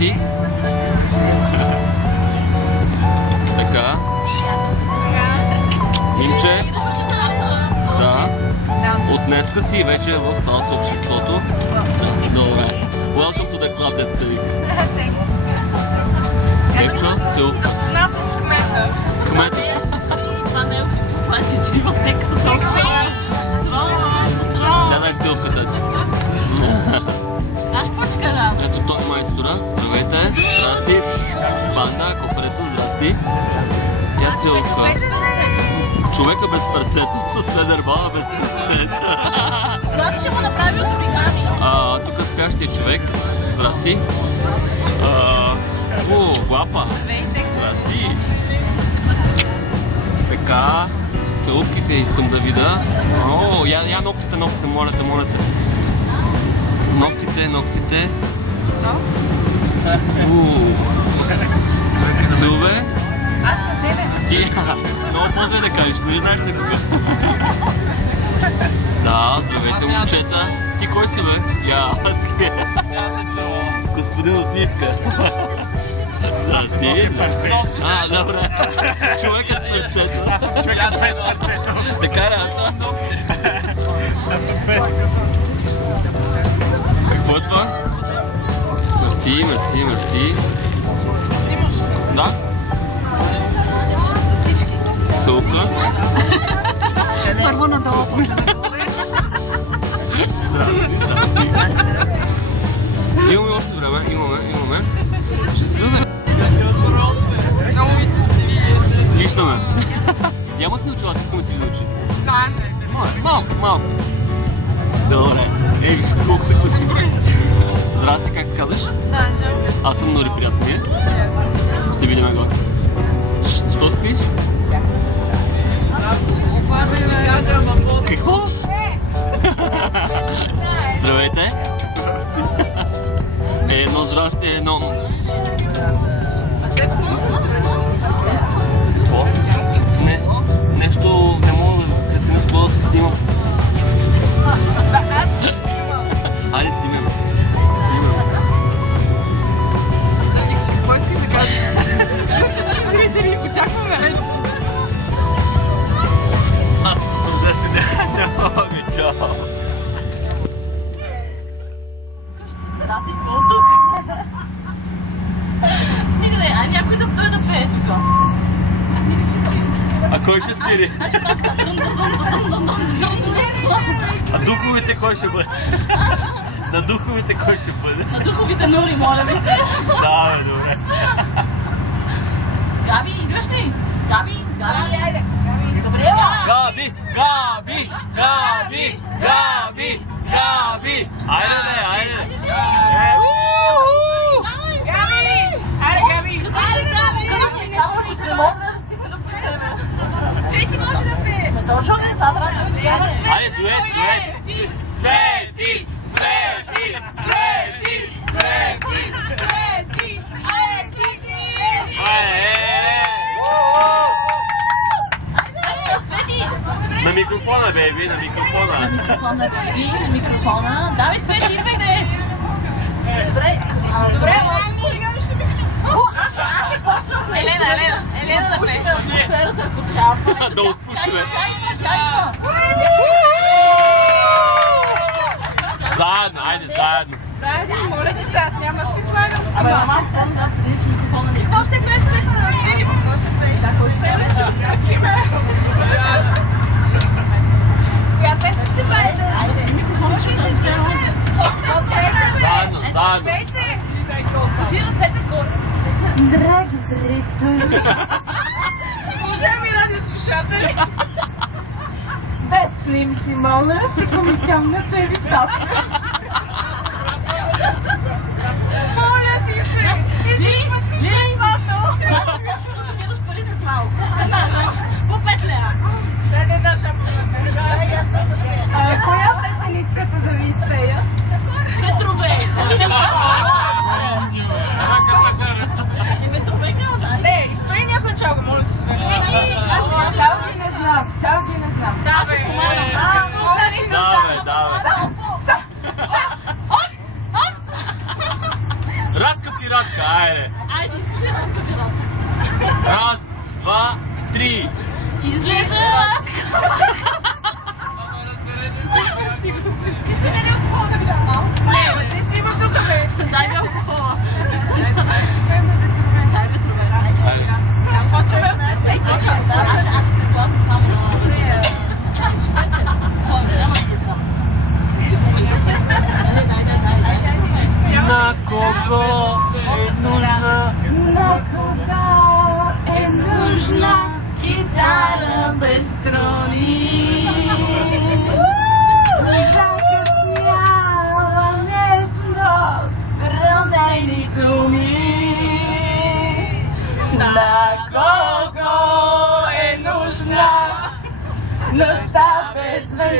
Здрасти. Така. Минче. Да. От днеска си вече в салса обществото. Добре. Welcome to the club, that say. Ечо, целувка. Запозна с кмета. Кмета. Това не е общество, това е си в неката салса. Дай целувката. Знаеш какво ще кажа аз? Ето той майстора. Здравейте. Здрасти. Банда, конференция, здрасти. Тя целувка. Човека без парцето с ледербала без парцето. Злато ще му направи от оригами. Тук спящия човек. Здрасти. Глапа. Здрасти. Така. Целувките искам да видя. Я ногтите, моля те. Ногтите. Защо? Целуве. Аз на тебе. Ти, много по-зле да кажеш, нали знаеш ли кога? Да, здравейте момчета. Ти кой си бе? Господин Усмивка. Здрасти. Добре. Човека с парцето. Така рата. Какво е това? Мерси. Да? Всички. Целувка. Първо надолу, после нагоре. Имаме още време, имаме. Ще стане. Много ми се смие. Лично ме. Нямат ли очила, искаме ти ви очи? Да, Малко. Добре. Ей, виж колко са красиви. Здрасти, как се казваш? Данжа. Аз съм Нори, приятно ми е. Ще видим го. Що спиш? Какво? Здравейте. Едно здрасти, едно... Какво? Нещо не мога да преценя с кого да се снимам. Хайде снимем. Какво искаш да кажеш? Вижте, зрители, очакваме вече. Аз да си не мога, чао. Здрасти, какво тук? Стига, а някой да дойде да пее тук. А кой ще свири? Аз ще паска. А духовите кой ще бъде? На духовите кой ще бъде? На духовите Нури, моля ви се. Да, бе, добре. Габи, идваш ли? Габи, айде. Добре, Габи! Айде! Цвети може да пее. Точно ли? Сега трябва да отиваме. Айде, дует! Цвети! На микрофона, бейби, на микрофона. На микрофона. Давай, Цвети, идвай да. Добре, аз ще почна с нещо. Елена да пее. Атмосферата е под цялата. Да отпушим. Тя идва. Заедно. Моля ти се, аз няма да си слагам Абе, сама. мама, трябва да седиш микрофона. Какво ще пееш, Цвети, да свирим? Какво ще пееш? Ще откачиме. Коя песен ще пеете? Айде, микрофона ще да сте розни. Заедно. Пейте! Кажи ръцете горе. Драги зрители. Уважаеми радиослушатели, Без снимки, моля, че комисионната е висока. моля ти се! Излизат ми шестото! Значи ми чу да събираш пари след малко. По 5 лева. Дай шапка на мен. Коя песен искате да ви изпея? Петровей. Петровей каза. Не, изпей някой чалга, моля ти се. Аз Чао ги не знам. Да, ще помагам. Давай. Опс! Рак капи Радка, айде. Айде, изпиши да съм събирал. Раз, два, три. Излиза! Искате ли алкохол да ви дам малко? Не, бе, те си има тук, бе. Дай ми алкохола. Пемна ветрове. Дай ветрове. Айде. Почваме. Аз ще пригласам само на... Добре. Кой, няма да си знам. Дай. На кого е нужна? На кого е нужна китара без струни? Закъсняла нежно рълнени думи. На кого е нужна нощта без звезди?